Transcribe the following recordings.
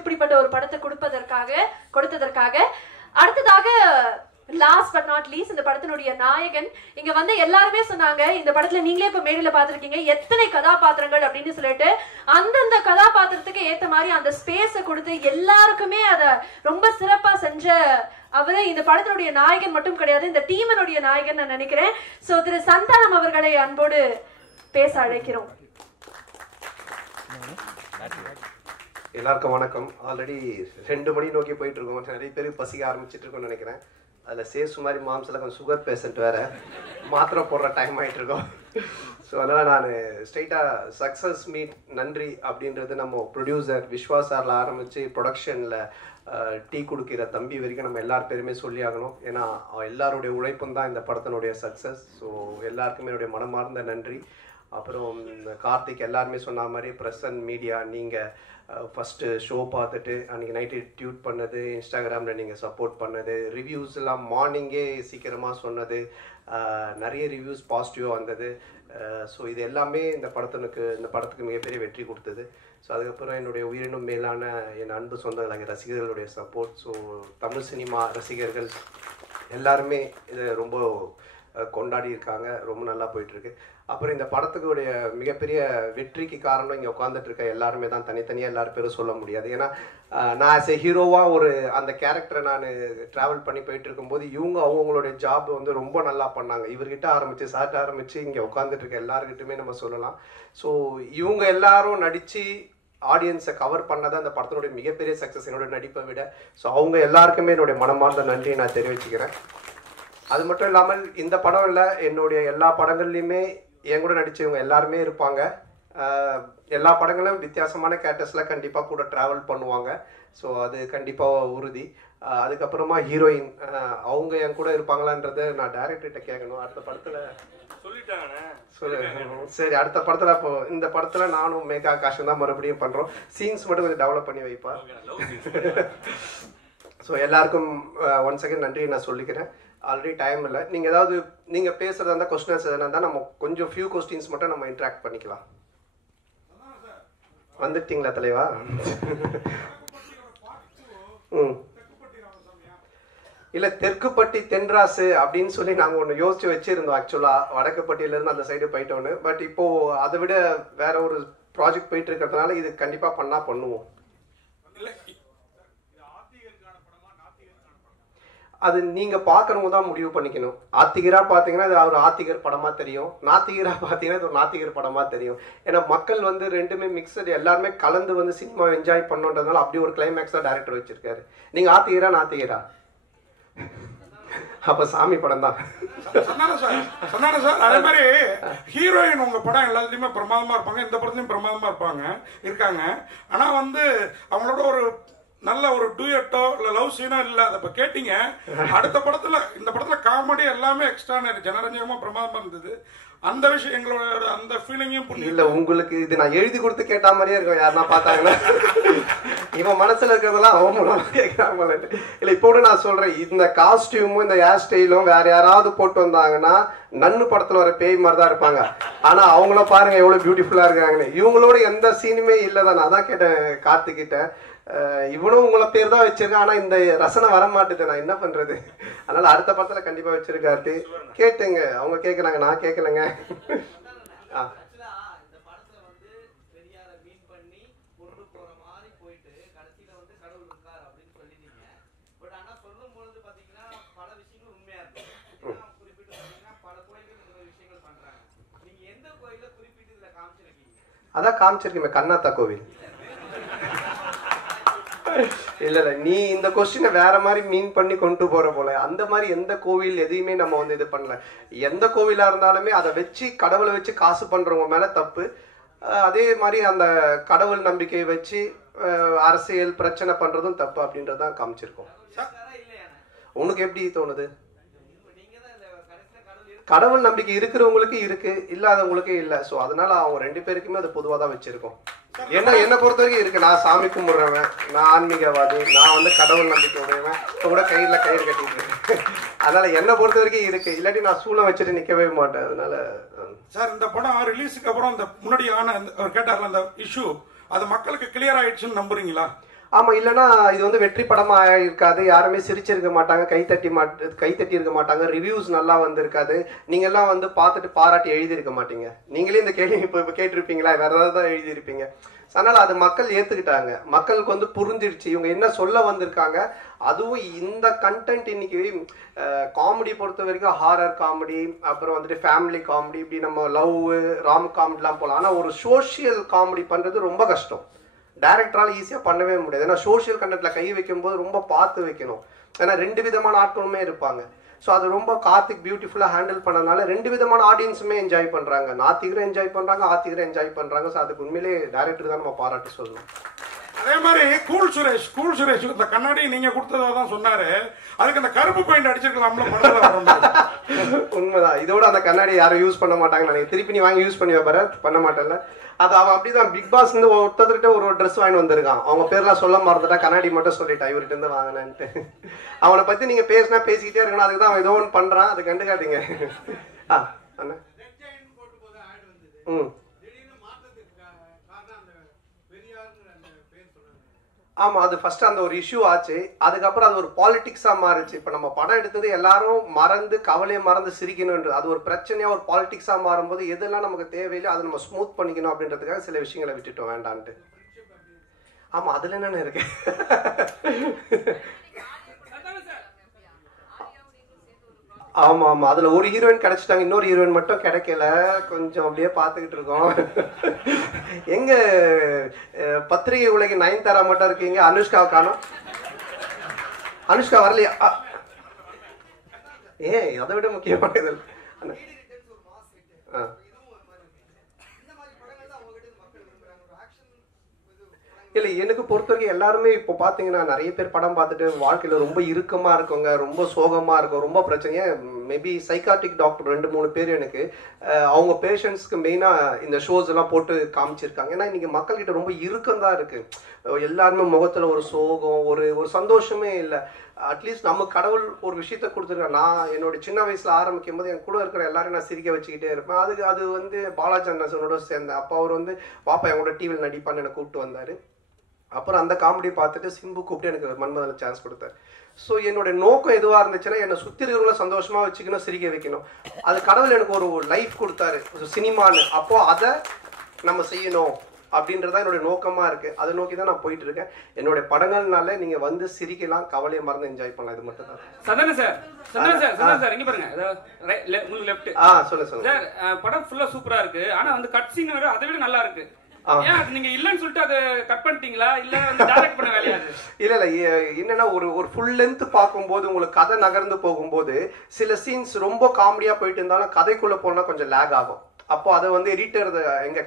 இப்படிப்பட்ட ஒரு படத்தை கொடுத்ததற்காக அடுத்ததாக லாஸ்ட் பட் நாட் லீஸ்ட் இந்த படத்தினுடைய நாயகன் இங்க வந்து எல்லாருமே சொன்னாங்க இந்த படத்துல நீங்களே இப்ப மேடையில பாத்துருக்கீங்க எத்தனை கதாபாத்திரங்கள் அப்படின்னு சொல்லிட்டு அந்தந்த கதாபாத்திரத்துக்கு ஏத்த மாதிரி அந்த ஸ்பேஸ கொடுத்து எல்லாருக்குமே அத ரொம்ப சிறப்பா செஞ்ச அவரு இந்த படத்தினுடைய நாயகன் மட்டும் கிடையாது இந்த டீமனுடைய நாயகன் நான் நினைக்கிறேன். சோ திரு சந்தானம் அவர்களை அன்போடு பேச அழைக்கிறோம். எல்லாருக்கும் வணக்கம். ஆல்ரெடி 2 மணி நோக்கி போயிட்டு இருக்கோம். நிறைய பேருக்கு பசிக்க ஆரம்பிச்சிட்டு இருக்கோம்னு நினைக்கிறேன். அதில் சேசு மாதிரி மாம்சில் கொஞ்சம் சுகர் பேஷண்ட் வேற மாத்திரை போடுற டைம் ஆகிட்டு இருக்கோம். ஸோ அதனால் நான் ஸ்ட்ரைட்டாக சக்ஸஸ் மீட் நன்றி அப்படின்றது நம்ம ப்ரொடியூசர் விஸ்வா சாரில் ஆரம்பித்து ப்ரொடக்ஷனில் டீ கொடுக்கிற தம்பி வரைக்கும் நம்ம எல்லார் பேருமே சொல்லி ஆகணும். ஏன்னா எல்லாருடைய உழைப்பும் தான் இந்த படத்தினுடைய சக்ஸஸ். ஸோ எல்லாருக்குமே என்னுடைய மனமார்ந்த நன்றி. அப்புறம் கார்த்திக் எல்லாருமே சொன்ன மாதிரி ப்ரெஸ் அண்ட் மீடியா நீங்கள் ஃபஸ்ட்டு ஷோ பார்த்துட்டு அன்றைக்கி நைட்டு டியூட் பண்ணது, இன்ஸ்டாகிராமில் நீங்கள் சப்போர்ட் பண்ணது, ரிவ்யூஸ் எல்லாம் மார்னிங்கே சீக்கிரமாக சொன்னது, நிறைய ரிவ்யூஸ் பாசிட்டிவாக வந்தது. ஸோ இது எல்லாமே இந்த படத்துக்கு மிகப்பெரிய வெற்றி கொடுத்தது. ஸோ அதுக்கப்புறம் என்னுடைய உயிரினும் மேலான என் அன்பு சொந்தங்களாக ரசிகர்களுடைய சப்போர்ட். ஸோ தமிழ் சினிமா ரசிகர்கள் எல்லாருமே இதை ரொம்ப கொண்டாடி இருக்காங்க. ரொம்ப நல்லா போயிட்டுருக்கு. அப்புறம் இந்த படத்துக்குடைய மிகப்பெரிய வெற்றிக்கு காரணம் இங்கே உட்காந்துட்டு இருக்க எல்லாருமே தான். தனித்தனியாக எல்லாரும் பேரும் சொல்ல முடியாது. ஏன்னா நான் ஆஸ் எ ஹீரோவாக அந்த கேரக்டரை நான் ட்ராவல் பண்ணி போயிட்டு இருக்கும்போது இவங்க அவங்களுடைய ஜாப் வந்து ரொம்ப நல்லா பண்ணாங்க. இவர்கிட்ட ஆரம்பித்து சார்ட்ட ஆரம்பித்து இங்கே உட்காந்துட்டு இருக்க எல்லாருக்கிட்டுமே நம்ம சொல்லலாம். ஸோ இவங்க எல்லாரும் நடித்து ஆடியன்ஸை கவர் பண்ணதான் அந்த படத்தினுடைய மிகப்பெரிய சக்ஸஸ் என்னோட நடிப்பை விட. ஸோ அவங்க எல்லாருக்குமே என்னுடைய மனமார்ந்த நன்றியை நான் தெரிவிச்சுக்கிறேன். அது மட்டும் இல்லாமல் இந்த படம் இல்லை, என்னுடைய எல்லா படங்கள்லையுமே என் கூட நடித்தவங்க எல்லாருமே இருப்பாங்க. எல்லா படங்களும் வித்தியாசமான கேரக்டர்ஸில் கண்டிப்பாக கூட ட்ராவல் பண்ணுவாங்க. ஸோ அது கண்டிப்பாக உறுதி. அதுக்கப்புறமா ஹீரோயின் அவங்க என் கூட இருப்பாங்களான்றதை நான் டைரக்டர்கிட்ட கேட்கணும். அடுத்த படத்தில் சரி, அடுத்த படத்தில் இப்போ இந்த படத்தில் நானும் மேகா ஆகாஷும் தான் மறுபடியும் பண்ணுறோம். சீன்ஸ் மட்டும் கொஞ்சம் டெவலப் பண்ணி வைப்பா. ஸோ எல்லாருக்கும் ஒன் செகண்ட் நன்றி நான் சொல்லிக்கிறேன். ஆல்ரெடி டைம் இல்லை. நீங்கள் பேசுகிறதா இருந்தால் கொஸ்டின்ஸ் எதுனா இருந்தால் நம்ம கொஞ்சம் ஃபியூ கொஸ்டின்ஸ் மட்டும் நம்ம இன்ட்ராக்ட் பண்ணிக்கலாம். வந்துட்டீங்களா தலைவா? இல்லை, தெற்குப்பட்டி தென்ராசு அப்படின்னு சொல்லி நாங்கள் ஒன்று யோசிச்சு வச்சுருந்தோம். ஆக்சுவலாக வடக்குப்பட்டியிலேருந்து அந்த சைடு போயிட்டோன்னு. பட் இப்போது அதை விட வேற ஒரு ப்ராஜெக்ட் போயிட்டு இருக்கிறதுனால இது கண்டிப்பாக பண்ணுவோம். அது நீங்கள் பார்க்கறவங்க தான் முடிவு பண்ணிக்கணும். ஆத்திகராக பார்த்தீங்கன்னா இது ஒரு ஆத்திகர் படமாக தெரியும், நாத்திகராக பார்த்தீங்கன்னா இது ஒரு நாத்திகர் படமாக தெரியும். ஏன்னா மக்கள் வந்து ரெண்டுமே மிக்சடு, எல்லாருமே கலந்து சினிமா என்ஜாய் பண்ணுன்றதுனால அப்படி ஒரு கிளைமேக்ஸ் தான் டைரக்டர் வச்சிருக்காரு. நீங்கள் ஆத்திகரா நாத்திகரா? அப்ப சாமி படம் தான். அதே மாதிரி ஹீரோயின் உங்க படம் எல்லாத்துலயுமே பிரமாதமா இருப்பாங்க, இந்த படத்துலயும் பிரமாதமா இருக்காங்க. ஆனா அவங்களோட ஒரு நல்ல ஒரு டூயட்டோ இல்ல லவ் சீனோ இல்ல. அதை கேட்டீங்க. அடுத்த படத்துல இந்த படத்துல காமெடி எல்லாமே எக்ஸ்ட்ரானரி ஜனரஞ்சகமா பிரமாதமா இருந்தது. அந்த விஷயம் எங்களோட அந்த ஃபீலிங்கையும் இல்ல. உங்களுக்கு இது நான் எழுதி கொடுத்து கேட்ட மாதிரியே இருக்கும். யாருன்னா பார்த்தாங்கன்னா இவன் மனசுல இருக்கிறதெல்லாம் அவன் மூலமா கேட்கறாமல. இல்ல, இப்போ கூட நான் சொல்றேன், இந்த காஸ்டியூமும் இந்த ஹேர் ஸ்டைலும் வேற யாராவது போட்டு வந்தாங்கன்னா நன்னு படத்துல வர பேய் மாதிரி தான் இருப்பாங்க. ஆனா அவங்கள பாருங்க எவ்வளவு பியூட்டிஃபுல்லா இருக்காங்கன்னு. இவங்களோட எந்த சீனுமே இல்லதான். நான் தான் கேட்டேன் கார்த்திகிட்ட, இவனும் உங்களை பேர் தான் வச்சிருக்கேன், ஆனா இந்த ரசனை வர மாட்டேது, நான் என்ன பண்றது? அதனால அடுத்த படத்துல கண்டிப்பா வச்சிருக்காரு. கேட்டுங்க, அவங்க கேட்கறாங்க, நான் கேட்கலங்க. அதான் காமிச்சிருக்கீங்க கண்ணாத்தா கோவில். இல்ல நீ இந்த கொஸ்டினை வேற மாதிரி மீன் பண்ணி கொண்டு போற போல. அந்த மாதிரி எந்த கோவில் எதையுமே நம்ம இது பண்ணல. எந்த கோவிலா இருந்தாலுமே அதை வச்சு கடவுளை வச்சு காசு பண்றவங்க மேல தப்பு. அதே மாதிரி அந்த கடவுள் நம்பிக்கையை வச்சு அரசியல் பிரச்சனை பண்றதும் தப்பு அப்படின்றதான் காமிச்சிருக்கோம். உனக்கு எப்படி தோணுது? கடவுள் நம்பிக்கை இருக்கிறவங்களுக்கு இருக்கு, இல்லாதவங்களுக்கு இல்லை. ஸோ அதனால அவங்க 2 பேருக்குமே அது பொதுவாக தான் வச்சிருக்கோம். என்ன பொறுத்த வரைக்கும் இருக்கு. நான் சாமி கும்பிடுறவன், நான் ஆன்மீகவாதி, நான் கடவுள் நம்பிக்கை உடையவன். இப்போ கூட கயிறு கட்டிட்டு இருக்கேன். அதனால என்னை பொறுத்த வரைக்கும் இருக்கு. இல்லாட்டி நான் சூளை வச்சுட்டு நிக்கவே மாட்டேன். அதனால சார் இந்த படம் ரிலீஸுக்கு அப்புறம் இந்த முன்னாடி கேட்டார்ல அந்த இஷ்யூ அது மக்களுக்கு கிளியர் ஆயிடுச்சுன்னு நம்புறீங்களா? ஆமாம், இல்லைன்னா இது வந்து வெற்றி படமாக இருக்காது, யாருமே சிரிச்சிருக்க மாட்டாங்க, கைத்தட்டி இருக்க மாட்டாங்க, ரிவ்யூஸ் நல்லா வந்திருக்காது, நீங்கள்லாம் வந்து பார்த்துட்டு பாராட்டி எழுதியிருக்க மாட்டீங்க. நீங்களே இந்த கேள்வி இப்போ கேட்டிருப்பீங்களா, வேற ஏதாவது தான் எழுதியிருப்பீங்க. அதனால் அது மக்கள் ஏற்றுக்கிட்டாங்க, மக்களுக்கு வந்து புரிஞ்சிருச்சு இவங்க என்ன சொல்ல வந்திருக்காங்க. அதுவும் இந்த கண்டென்ட் இன்னைக்கு காமெடி பொறுத்த வரைக்கும் ஹாரர் காமெடி, அப்புறம் வந்துட்டு ஃபேமிலி காமெடி, இப்படி நம்ம லவ் ராம் காமெடிலாம் போகலாம். ஆனால் ஒரு சோஷியல் காமெடி பண்ணுறது ரொம்ப கஷ்டம், டைரக்டரால் ஈஸியாக பண்ணவே முடியாது. ஏன்னா சோஷியல் கண்டென்ட்டில் கை வைக்கும்போது ரொம்ப பார்த்து வைக்கணும். ஏன்னா 2 விதமான ஆட்களுமே இருப்பாங்க. ஸோ அது ரொம்ப கார்த்திக் பியூட்டிஃபுல்லாக ஹேண்டில் பண்ணனால 2 விதமான ஆடியன்ஸுமே என்ஜாய் பண்ணுறாங்க. நாத்திகரும் என்ஜாய் பண்ணுறாங்க, ஆத்திகரும் என்ஜாய் பண்ணுறாங்க. ஸோ அதுக்கு உண்மையிலே டைரக்டர் தான் நம்ம பாராட்டி சொல்லணும். அதே மாதிரி கூல் சுரேஷ் இந்த கண்ணாடி நீங்க கொடுத்ததா தான் சொன்னாரு. அதுக்கு அந்த கருப்பு பெயிண்ட் அடிச்சிருக்கலாம்ல படத்துல. உண்மைதான். இதோட அந்த கண்ணாடி யாரும் யூஸ் பண்ண மாட்டாங்கன்னு நினைக்கிறேன். திருப்பி நீ வாங்கி யூஸ் பண்ணி வைப்பாரு, பண்ண மாட்டேன்ல. அது அவன் அப்படிதான் பிக் பாஸ் இருந்து ஒருத்தர்கிட்ட ஒரு ட்ரெஸ் வாங்கி வந்திருக்கான். அவங்க பேர்லாம் சொல்ல மறந்துட்டா, கண்ணாடி மட்டும் சொல்லிட்டா இவர்கிட்ட இருந்து வாங்கினேன்ட்டு. அவனை பத்தி நீங்க பேசினா பேசிக்கிட்டே இருக்கணும், அதுக்கு தான் அவன் ஏதோ ஒன்று பண்றான், அதை கண்டுக்காதீங்க. அண்ணா ஆமா, அது ஃபர்ஸ்ட் அந்த ஒரு இஷ்யூ ஆச்சு. அதுக்கப்புறம் அது ஒரு பாலிடிக்ஸா மாறுச்சு. இப்ப நம்ம படம் எடுத்தது எல்லாரும் மறந்து கவலையை மறந்து சிரிக்கணும்ன்றது, அது ஒரு பிரச்சனையா ஒரு பாலிடிக்ஸா மாறும்போது எதெல்லாம் நமக்கு தேவையில்லை அதை நம்ம ஸ்மூத் பண்ணிக்கணும் அப்படின்றதுக்காக சில விஷயங்களை விட்டுட்டோம் வேண்டான்ட்டு. ஆமா, அதுல என்னென்ன இருக்கு. ஆமா ஆமா, அதுல ஒரு ஹீரோயின் கிடைச்சிட்டாங்க, இன்னொரு ஹீரோயின் மட்டும் கிடைக்கல. கொஞ்சம் அப்படியே பாத்துக்கிட்டு இருக்கோம். எங்க பத்திரிகை உலகி நயன்தாரா மட்டும் இருக்கீங்க, அனுஷ்கா காணோம். அனுஷ்கா வரலையா? ஏன் அதை விட முக்கியமானது இல்லை, எனக்கு பொறுத்த வரைக்கும் எல்லாருமே இப்போ பார்த்தீங்கன்னா நிறைய பேர் படம் பார்த்துட்டு வாழ்க்கையில் ரொம்ப இறுக்கமாக இருக்கவங்க, ரொம்ப சோகமாக இருக்கும், ரொம்ப பிரச்சனையா. மேபி சைக்காட்ரிக் டாக்டர் 2-3 பேர் எனக்கு அவங்க பேஷண்ட்ஸ்க்கு மெயினாக இந்த ஷோஸ் எல்லாம் போட்டு காமிச்சிருக்காங்க. ஏன்னா இன்னைக்கு மக்கள்கிட்ட ரொம்ப இறுக்கம் தான் இருக்கு. எல்லாருமே முகத்தில் ஒரு சோகம், ஒரு சந்தோஷமே இல்லை. அட்லீஸ்ட் நம்ம கடவுள் ஒரு விஷயத்த கொடுத்துருக்கேன். நான் என்னோட சின்ன வயசுல ஆரம்பிக்கும் போது என் கூட இருக்கிற எல்லாரும் நான் சிரிக்க வச்சுக்கிட்டே இருப்பேன். அது வந்து பாலாச்சந்திரனோட சேர்ந்தேன். அப்போ அவர் வந்து பாப்பா எங்களோட டிவியில் நடிப்பான்னு என்னை கூப்பிட்டு வந்தார். அப்புறம் அந்த காமெடி பார்த்துட்டு சிம்பு கூப்பிட்டு எனக்கு மன்மதனில் சான்ஸ் கொடுத்தாரு. ஸோ என்னோட நோக்கம் எதுவாக இருந்துச்சுன்னா என்னை சுற்றி இருக்கிறவங்கள சந்தோஷமாக வச்சுக்கணும், சிரிக்க வைக்கணும். அது கடவுள் எனக்கு ஒரு லைஃப் கொடுத்தாரு சினிமான்னு. அப்போது அதை நம்ம செய்யணும் அப்படின்றதான் என்னோட நோக்கமாக இருக்குது. அதை நோக்கி தான் நான் போயிட்டு இருக்கேன். என்னோட படங்கள்னால நீங்கள் வந்து சிரிக்கலாம், கவலையை மறந்து என்ஜாய் பண்ணலாம். இது மட்டும் தான். சந்தன சார் இங்க பாருங்க, சொல்லுங்க சார். படம் ஃபுல்லா சூப்பரா இருக்கு. ஆனா வந்து கட் சீன் வேற அதை விட நல்லா இருக்கு. ஏன் அது நீங்க இல்லன்னு சொல்லிட்டு அதை கட் பண்ணிட்டீங்களா, இல்ல வந்து டைரக்ட் பண்ண வேலையா? இல்ல என்னன்னா ஒரு ஃபுல் லென்த் பார்க்கும்போது உங்களுக்கு கதை நகர்ந்து போகும்போது சில சீன்ஸ் ரொம்ப காமெடியா போயிட்டு இருந்தாலும் கதைக்குள்ள போனா கொஞ்சம் லேக் ஆகும். அப்போ அதை வந்து எடிட்டர் எங்க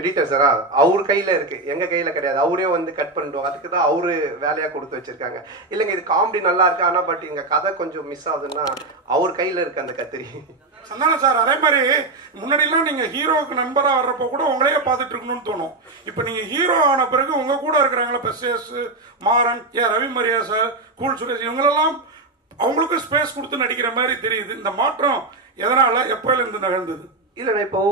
எடிட்டர் சாரா அவர் கையில இருக்கு, எங்க கையில கிடையாது. அவரே வந்து கட் பண்ணிடுவோம். அதுக்கு தான் அவரு வேலையா கொடுத்து வச்சிருக்காங்க. இல்லைங்க இது காமெடி நல்லா இருக்கு, ஆனா பட் இங்க கதை கொஞ்சம் மிஸ் ஆகுதுன்னா அவர் கையில இருக்கு அந்த கத்திரி. சந்தான சார், அதே மாதிரி முன்னாடிலாம் நீங்க ஹீரோவுக்கு நண்பரா வர்றப்போ கூட உங்களையே பார்த்துட்டு இருக்கணும்னு தோணும். இப்ப நீங்க ஹீரோ ஆன பிறகு உங்க கூட இருக்கிறாங்களா பெஸ்எஸ் மாறன், ரவி மரியா சார், கூல் சுரேஷ், இவங்களெல்லாம் அவங்களுக்கும் ஸ்பேஸ் கொடுத்து நடிக்கிற மாதிரி தெரியுது. இந்த மாற்றம் எதனால, எப்போல இருந்து நிகழ்ந்தது? இல்லைண்ணா, இப்போ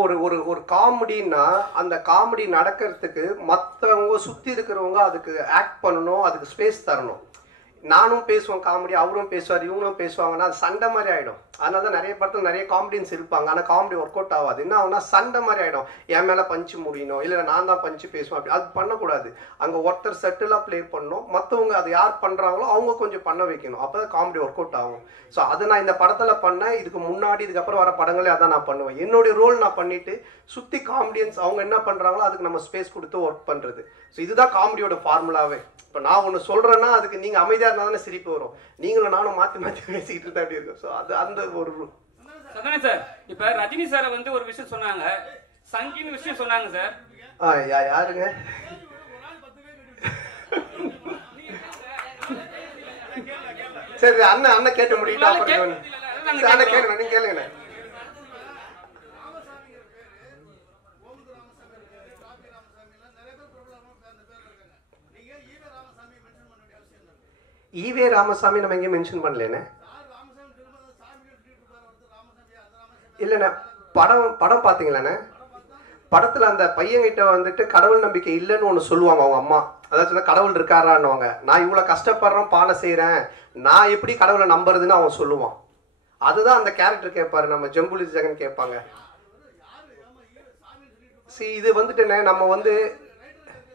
ஒரு காமெடின்னா அந்த காமெடி நடக்கிறதுக்கு மற்றவங்க சுற்றி இருக்கிறவங்க அதுக்கு ஆக்ட் பண்ணணும், அதுக்கு ஸ்பேஸ் தரணும். நானும் பேசுவேன் காமெடி, அவரும் பேசுவார், இவங்களும் பேசுவாங்கன்னா அது சண்டை மாதிரி ஆகிடும். அதனால தான் நிறைய படத்தில் நிறைய காமெடியன்ஸ் இருப்பாங்க, ஆனால் காமெடி ஒர்க் அவுட் ஆகாது. என்ன ஆகுனா சண்டை மாதிரி ஆகிடும். என் மேலே பஞ்சு முடியணும், இல்லை நான் தான் பஞ்சு பேசுவேன், அப்படி அது பண்ணக்கூடாது. அங்கே ஒருத்தர் செட்டிலாக ப்ளே பண்ணணும், மற்றவங்க அது யார் பண்ணுறாங்களோ அவங்க கொஞ்சம் பண்ண வைக்கணும். அப்போ தான் காமெடி ஒர்க் அவுட் ஆகும். ஸோ அதை நான் இந்த படத்தில் பண்ணேன். இதுக்கு முன்னாடி இதுக்கப்புறம் வர படங்களே அதான் நான் பண்ணுவேன். என்னுடைய ரோல் நான் பண்ணிட்டு சுற்றி காமெடியன்ஸ் அவங்க என்ன பண்ணுறாங்களோ அதுக்கு நம்ம ஸ்பேஸ் கொடுத்து ஒர்க் பண்ணுறது. ஸோ இதுதான் காமெடியோட ஃபார்முலாவே. இப்போ நான் ஒன்று சொல்கிறேன்னா அதுக்கு நீங்கள் அமைதியாக இருந்தால் தானே சிரிப்பு வரும். நீங்களும் நானும் மாற்றி மாற்றி பேசிக்கிட்டு இருந்தா அப்படி இருக்கும். ஸோ அது அந்த ஒரு சந்தான சார், இப்போ ரஜினி சாரை வந்து ஒரு விஷயம் சொன்னாங்க, சங்கின்னு விஷயம் சொன்னாங்க சார். யாருங்க? சரி அண்ணன் கேட்க முடியல. அண்ணன் கேளுங்க, நீங்க கேளுங்க. ஈவே ராமசாமி நம்ம எங்கேயும் மென்ஷன் பண்ணலண்ணே. இல்லண்ணே, படம் பாத்தீங்களாண்ணே? படத்துல அந்த பையன்கிட்ட வந்துட்டு கடவுள் நம்பிக்கை இல்லைன்னு ஒண்ணு சொல்லுவாங்க அவங்க அம்மா. அதாச்சும் கடவுள் இருக்காரான்னுவாங்க. நான் இவ்வளவு கஷ்டப்படுறேன், பானை செய்யறேன், நான் எப்படி கடவுளை நம்புறதுன்னு அவன் சொல்லுவான். அதுதான் அந்த கேரக்டர் கேட்பாரு, நம்ம ஜம்புலி ஜெகன் கேட்பாங்க. இது வந்துட்டுண்ணே நம்ம வந்து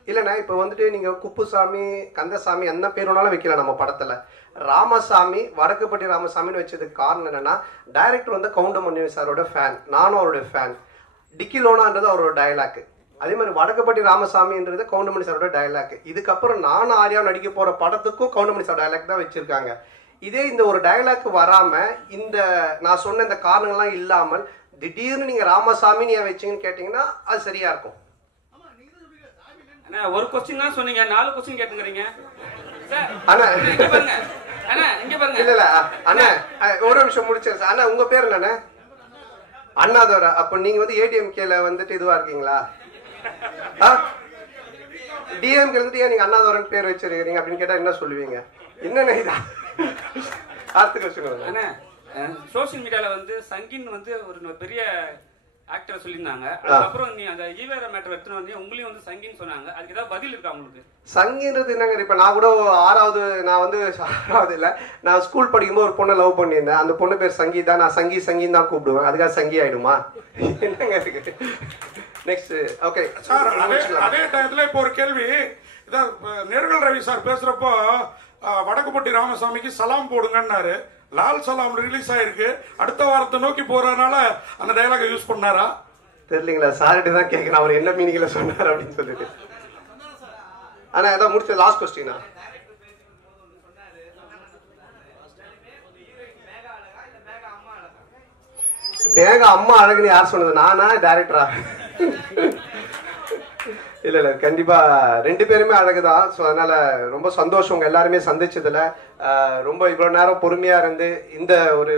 இல்லைண்ணா இப்போ வந்துட்டு நீங்க குப்புசாமி, கந்தசாமி என்ன பேர் வேணாலும் வைக்கலாம் நம்ம படத்துல. ராமசாமி, வடக்குப்பட்டி ராமசாமின்னு வச்சதுக்கு காரணம் என்னன்னா, டைரக்டர் வந்து கவுண்டமணி சாரோட ஃபேன், நானும் அவருடைய ஃபேன். டிக்கிலோனான்றது அவரோட டயலாக். அதே மாதிரி வடக்குப்பட்டி ராமசாமின்றது கவுண்டமணி சாரோட டயலாக். இதுக்கப்புறம் நானும் ஆர்யா நடிக்க போற படத்துக்கும் கவுண்டமணி சார் டயலாக் தான் வச்சிருக்காங்க. இதே இந்த ஒரு டயலாக் வராம, இந்த நான் சொன்ன இந்த காரணங்கள்லாம் இல்லாமல் திடீர்னு நீங்க ராமசாமி ஏன் வச்சீங்கன்னு கேட்டீங்கன்னா அது சரியா இருக்கும். ஒரு கொஸ்டின் தான் சொன்னீங்க, 4 கொஸ்டின் கேட்டுங்கறீங்க. அண்ணா இங்க பாருங்க, அண்ணா இங்க பாருங்க. இல்ல அண்ணா ஒரு நிமிஷம் முடிச்சேன். அண்ணா உங்க பேர் என்னண்ணே? அண்ணாதோரா. அப்ப நீங்க வந்து ஏடிஎம்கேல வந்துட்டு இதுவா இருக்கீங்களா? டிஎம்கே வந்துட்டு ஏன் நீங்க அண்ணாதோரன் பேர் வச்சிருக்கீங்க அப்படின்னு கேட்டா என்ன சொல்லுவீங்க? என்னண்ணே இதா? அடுத்த கொஸ்டின். அண்ணா சோசியல் மீடியால வந்து சங்கின் வந்து ஒரு பெரிய ஆக்டர் சொல்லியிருந்தாங்க. அதுக்கப்புறம் நீ அந்த ஈவேரா மேட்டர் எடுத்துன்னு வந்து உங்களையும் வந்து சங்கின்னு சொன்னாங்க. அதுக்கு ஏதாவது பதில் இருக்கா உங்களுக்கு? சங்கின்றது என்னங்க? இப்ப நான் கூட 6வது, நான் வந்து 6வது இல்ல, நான் ஸ்கூல் படிக்கும்போது ஒரு பொண்ணை லவ் பண்ணியிருந்தேன். அந்த பொண்ணு பேர் சங்கீதா. நான் சங்கின்னு தான் கூப்பிடுவேன். அதுக்காக சங்கி ஆயிடுமா? என்னங்க இருக்கு? நெக்ஸ்ட். ஓகே சார், அதே டயத்துல இப்போ ஒரு கேள்வி. இதான் நேர்கள் ரவி சார் பேசுறப்போ வடக்குப்பட்டி ராமசாமிக்கு சலாம் போடுங்கன்னாரு. லால் சலாம் ரிலீஸ் ஆயிருக்கு, அடுத்த வாரத்தை நோக்கி போறதுனால அந்த டயலாக யூஸ் பண்ணாரா தெரியலீங்களா? சார்கிட்ட தான் கேட்கிறேன் அவர் என்ன மீனிங்ல சொன்னார் அப்படின்னு சொல்லிட்டு. ஆனா அதான் முடிச்ச லாஸ்ட் கொஸ்டினா. மேகா அம்மா அழகுன்னு யார் சொன்னது? நானா டைரக்டரா? இல்ல கண்டிப்பா 2 பேருமே அழகுதான். ஸோ அதனால ரொம்ப சந்தோஷம் உங்க எல்லாருமே சந்திச்சதுல. ரொம்ப இவ்வளவு நேரம் பொறுமையா இருந்து இந்த ஒரு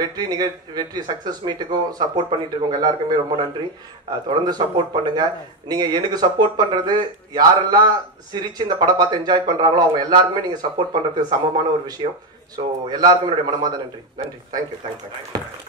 வெற்றி சக்சஸ் மீட்டுக்கும் சப்போர்ட் பண்ணிட்டு இருக்கவங்க எல்லாருக்குமே ரொம்ப நன்றி. தொடர்ந்து சப்போர்ட் பண்ணுங்க. நீங்க எனக்கு சப்போர்ட் பண்றது, யாரெல்லாம் சிரிச்சு இந்த படம் பார்த்து என்ஜாய் பண்றாங்களோ அவங்க எல்லாருக்குமே நீங்க சப்போர்ட் பண்றதுக்கு சமமான ஒரு விஷயம். ஸோ எல்லாருக்கும் என்னுடைய மனமார்ந்த நன்றி. தேங்க்யூ.